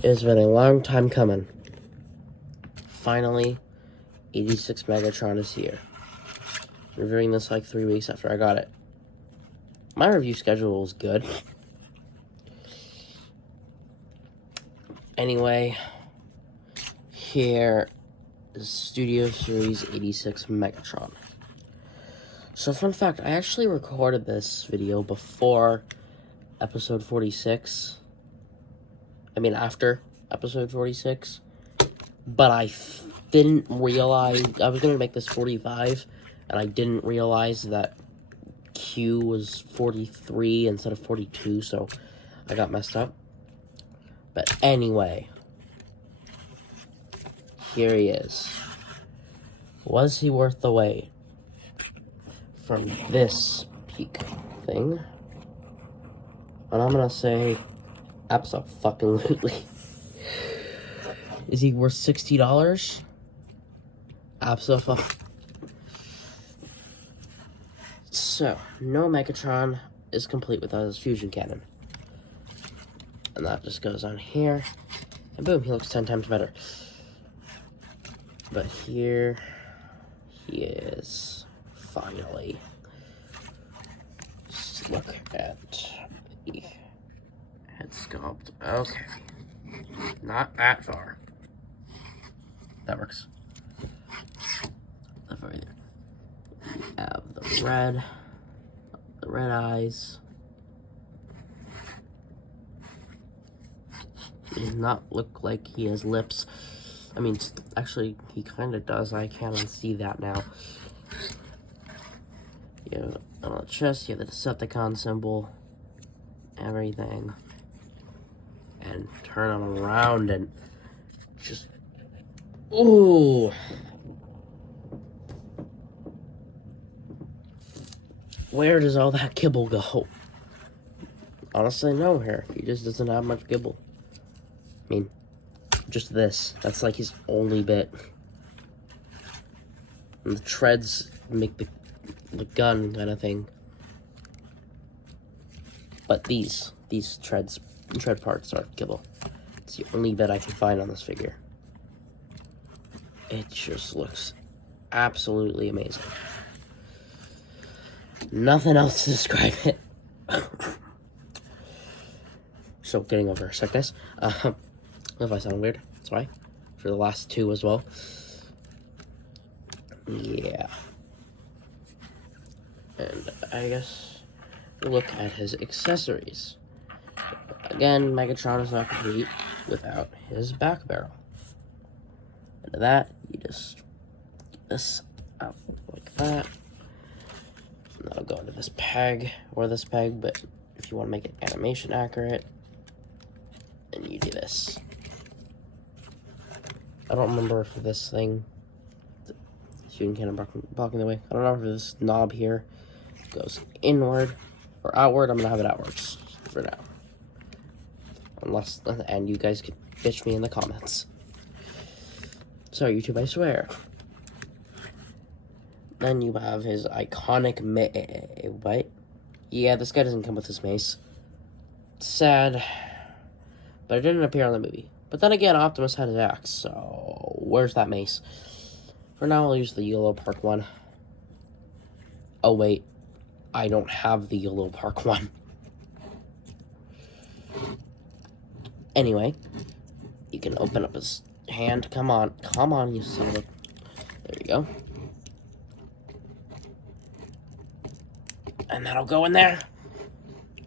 It's been a long time coming. Finally, 86 Megatron is here. Reviewing this like 3 weeks after I got it. My review schedule was good. Anyway, here is Studio Series 86 Megatron. So, fun fact, I actually recorded this video before episode 46. I mean, after episode 46. But I didn't realize, I was going to make this 45, and I didn't realize that Q was 43 instead of 42, so I got messed up. But anyway, here he is. Was he worth the wait? From this peak thing. And I'm gonna say, abso-fucking-lutely. Is he worth $60? Abso-fucking. So, no Megatron is complete without his fusion cannon. And that just goes on here. And boom, he looks 10 times better. But here he is, finally. Just look at the head sculpt. Okay. Not that far. That works. We have the red eyes. He does not look like he has lips. I mean, actually, he kind of does. I can't unsee that now. You have on the chest, you have the Decepticon symbol, everything. And turn them around and just, ooh. Where does all that kibble go? Honestly, nowhere. He just doesn't have much kibble. I mean, just this. That's like his only bit. And the treads make the gun kind of thing. But these tread parts are kibble. It's the only bit I can find on this figure. It just looks absolutely amazing. Nothing else to describe it. So, getting over sickness. If I sound weird, that's why. For the last two as well. Yeah. And I guess we'll look at his accessories. Again, Megatron is not complete without his back barrel. And to that, you just get this out like that. And that'll go into this peg, or this peg, but if you want to make it animation accurate, then you do this. I don't remember if this thing, the shooting cannon blocking the way, I don't know if this knob here goes inward or outward. I'm going to have it outwards for now. Unless, and you guys could bitch me in the comments. Sorry, YouTube, I swear. Then you have his iconic wait. Yeah, this guy doesn't come with his mace. Sad. But it didn't appear on the movie. But then again, Optimus had his axe, so where's that mace? For now, I'll use the Yellow Park one. Oh, wait. I don't have the Yellow Park one. Anyway, you can open up his hand. Come on, you son of a... There you go. And that'll go in there.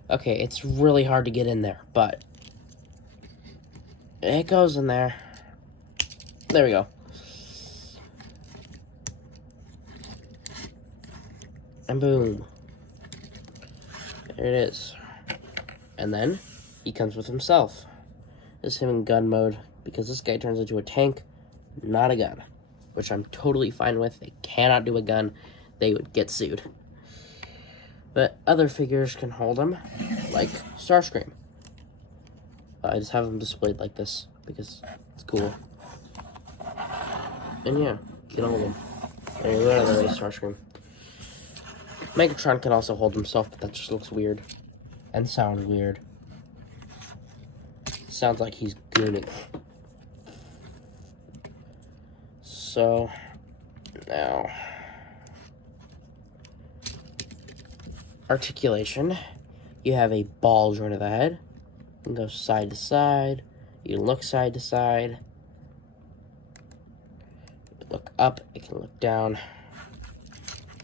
Okay, it's really hard to get in there, but it goes in there. There we go. And boom. There it is. And then he comes with himself. This is him in gun mode, because this guy turns into a tank, not a gun. Which I'm totally fine with. They cannot do a gun. They would get sued. But other figures can hold him, like Starscream. I just have them displayed like this, because it's cool. And yeah, you can hold them. There you go, another way Starscream. Megatron can also hold himself, but that just looks weird. And sounds weird. sounds like he's gooning. So, now, articulation. You have a ball joint of the head. You can go side to side. You can look side to side. Look up, it can look down.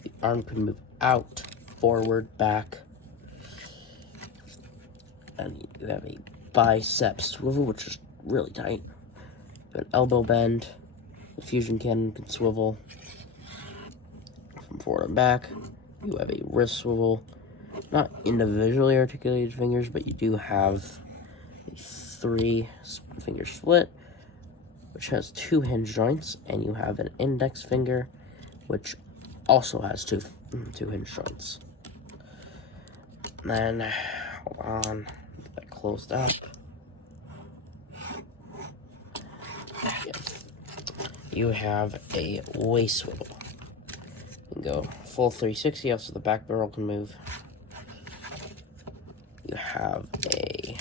The arm can move out, forward, back. And you have a bicep swivel, which is really tight. You have an elbow bend. The fusion cannon can swivel from forward and back. You have a wrist swivel. Not individually articulated fingers, but you do have a 3-finger split, which has 2 hinge joints, and you have an index finger, which also has two hinge joints. And then, hold on, get that closed up. Yeah. You have a waist swivel. You can go full 360, so the back barrel can move. You have a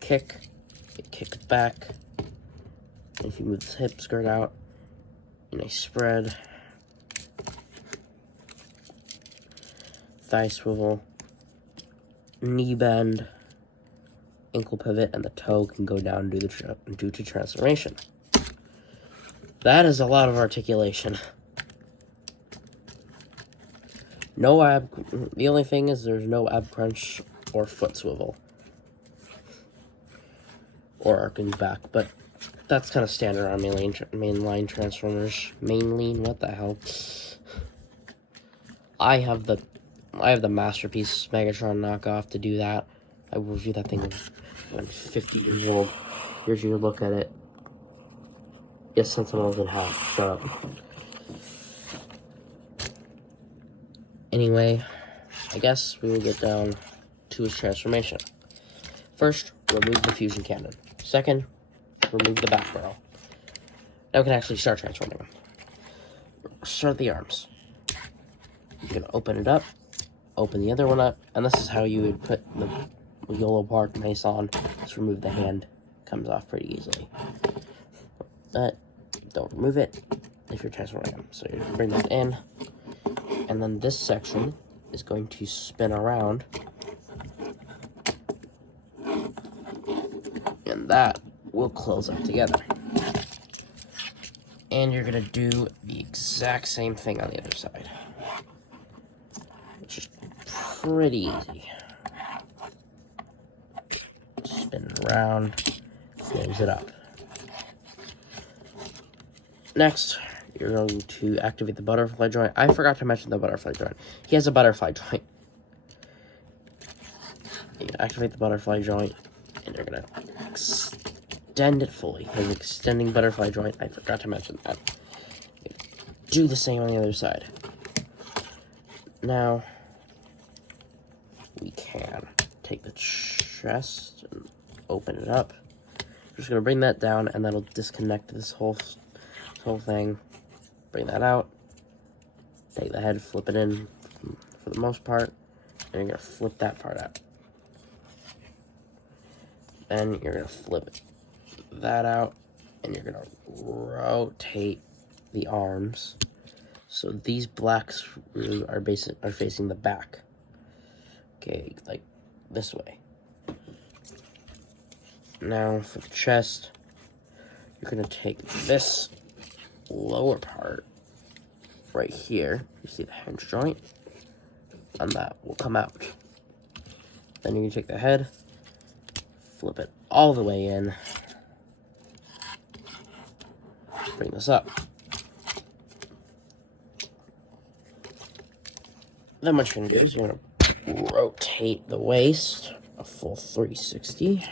kick, it kicks back. If you move the hip skirt out in a spread, thigh swivel, knee bend, ankle pivot, and the toe can go down due to transformation. That is a lot of articulation. No ab. The only thing is there's no ab crunch or foot swivel or arcing back, but that's kind of standard on mainline transformers. Mainline, what the hell? I have the Masterpiece Megatron knockoff to do that. I reviewed that thing when 50 years old. Here's you look at it. Yes, Sentinels in half. Shut up. Anyway, I guess we will get down to his transformation. First, remove the fusion cannon. Second, remove the back barrel. Now we can actually start transforming them. Start the arms. You can open it up, open the other one up, and this is how you would put the YOLO Park mace on. Just remove the hand. Comes off pretty easily. But don't remove it if you're transforming them. So you bring that in, and then this section is going to spin around, and that will close up together. And you're gonna do the exact same thing on the other side, which is pretty easy. Spin it around, close it up. Next, you're going to activate the butterfly joint. I forgot to mention the butterfly joint. He has a butterfly joint. You activate the butterfly joint, and you're gonna extend it fully. His extending butterfly joint, I forgot to mention that. Do the same on the other side. Now, we can take the chest and open it up. We're just gonna bring that down, and that'll disconnect this whole thing. Bring that out. Take the head, flip it in for the most part, and you're gonna flip that part out. Then you're gonna flip that out, and you're gonna rotate the arms so these blacks really are facing the back. Okay, like this way. Now for the chest, you're gonna take this lower part right here. You see the hinge joint, and that will come out. Then you can take the head, flip it all the way in, bring this up. Then what you're gonna do is you're gonna rotate the waist a full 360.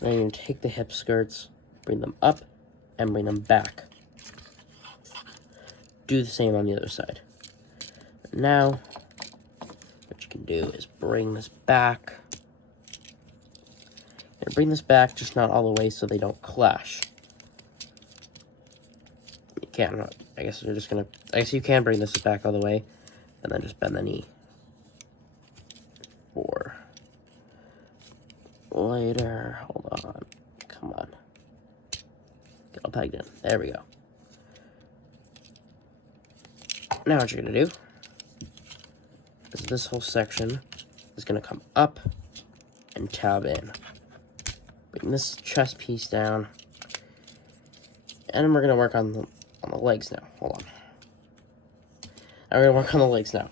Then you're gonna take the hip skirts, bring them up, and bring them back. Do the same on the other side. Now, what you can do is bring this back. And bring this back, just not all the way so they don't clash. You can't, I guess you can bring this back all the way, and then just bend the knee. later. Hold on. Come on. Get all pegged in. There we go. Now what you're going to do is this whole section is going to come up and tab in. Bring this chest piece down. And we're going to work on the legs now. Hold on. Now we're going to work on the legs now.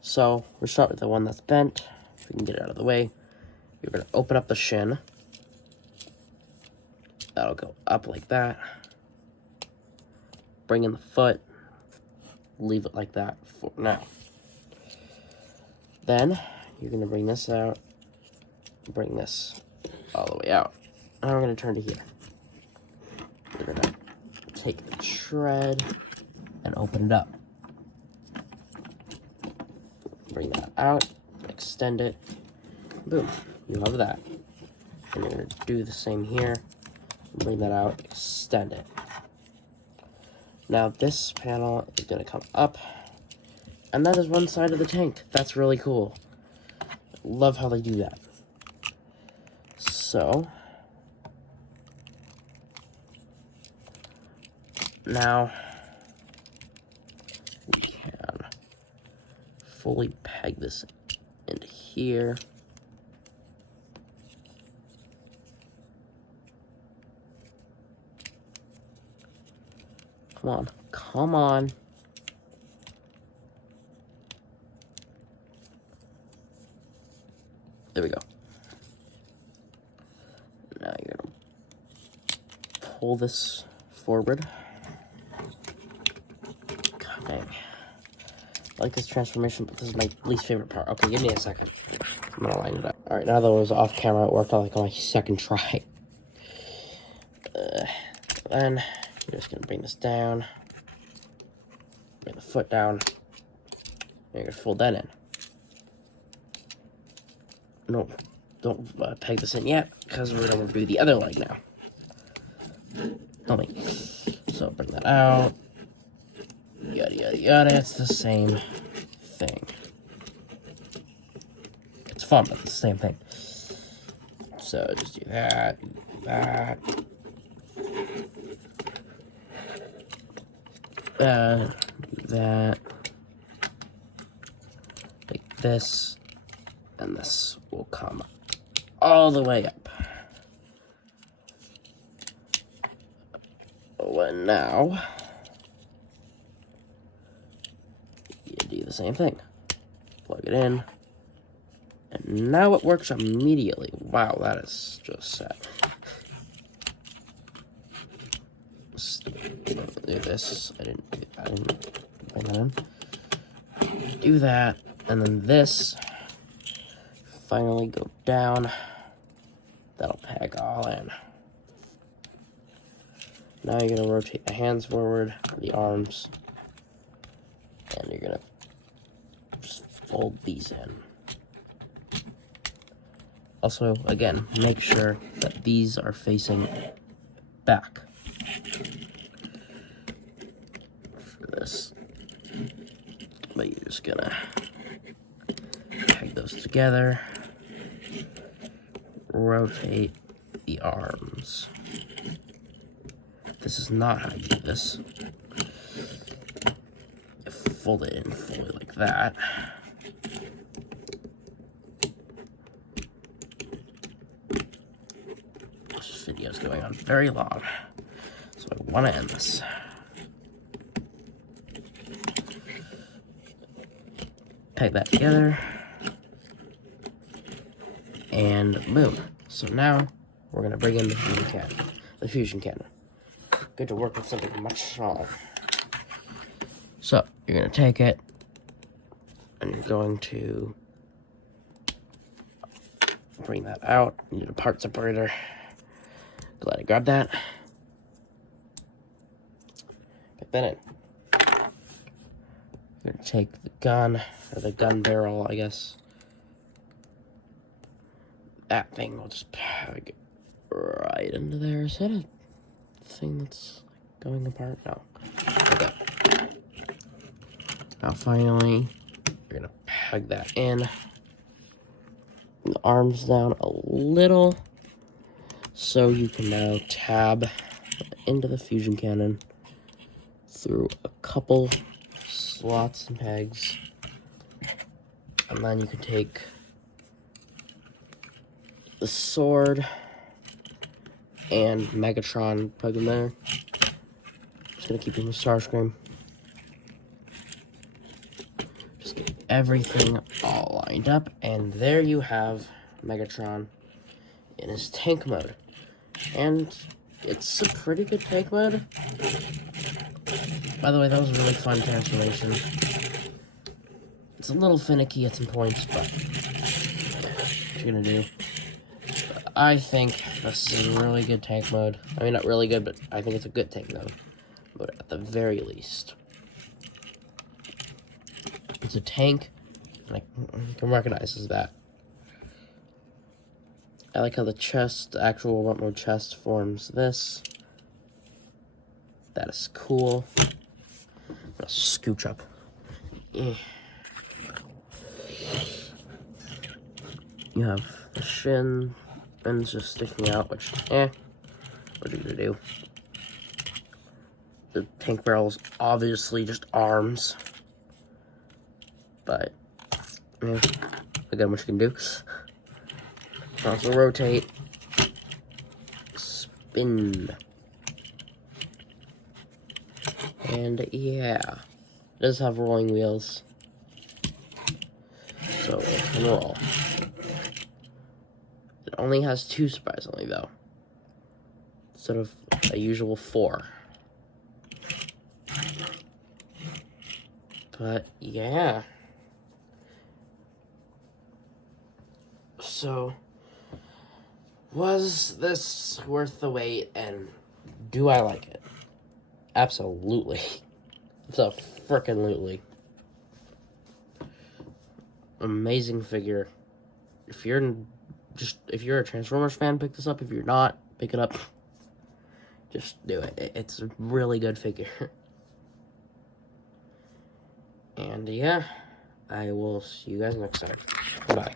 So, we'll start with the one that's bent. If we can get it out of the way. You're going to open up the shin. That'll go up like that. Bring in the foot. Leave it like that for now. Then, you're going to bring this out. Bring this all the way out. Now we're going to turn to here. We're going to take the tread and open it up. Bring that out, extend it, boom, you have that. And you're going to do the same here, bring that out, extend it. Now this panel is going to come up, and that is one side of the tank. That's really cool. Love how they do that. So, now we can fully peg this into here. Come on, come on. There we go. Now you're gonna pull this forward. Dang. I like this transformation, but this is my least favorite part. Okay, give me a second. I'm gonna line it up. Alright, now that it was off camera, it worked out like on my second try. Then, you're just gonna bring this down. Bring the foot down. And you're gonna fold that in. No, don't peg this in yet, because we're gonna do the other leg now. Help me. So, bring that out. Yada, yada, yada. It's the same thing. It's fun, but it's the same thing. So, just do that, that. That. Like this. And this will come all the way up. And now, you do the same thing. Plug it in. And now it works immediately. Wow, that is just sad. Do this. I didn't bring that in. Do that. And then this. Finally go down. That'll peg all in. Now you're gonna rotate the hands forward, the arms, and you're gonna just fold these in. Also, again, make sure that these are facing back for this. But you're just gonna peg those together. Rotate the arms. This is not how you do this. You fold it in fully like that. This video is going on very long, so I want to end this. Peg that together. And boom. So now we're gonna bring in the fusion cannon. Good to work with something much smaller. So you're gonna take it and you're going to bring that out. You need a part separator. Go ahead and grab that. Get that in. You're gonna take the gun, or the gun barrel, I guess. That thing will just peg right into there. Is that a thing that's going apart? No. Okay. Now finally, you're gonna peg that in. the arms down a little, so you can now tab into the fusion cannon through a couple slots and pegs, and then you can take the sword and Megatron, plug in there. Just gonna keep him with Starscream. Just get everything all lined up, and there you have Megatron in his tank mode. And it's a pretty good tank mode. By the way, that was a really fun transformation. It's a little finicky at some points, but what you gonna do? I think this is a really good tank mode. I mean, not really good, but I think it's a good tank mode. But at the very least, it's a tank, and I can recognize as that. I like how the chest, the actual robot mode chest, forms this. That is cool. I'm gonna scooch up. You have the shin fins just sticking out, which, what are you gonna do? The tank barrel's obviously just arms. But, again, what you can do. Also rotate. Spin. And, yeah. It does have rolling wheels. So, it can roll. It only has 2 surprise only, though. Instead of a usual 4. But, yeah. So, was this worth the wait, and do I like it? Absolutely. It's a frickin' lootly. Amazing figure. If you're a Transformers fan, pick this up. If you're not, pick it up. Just do it. It's a really good figure. And yeah, I will see you guys next time. Bye.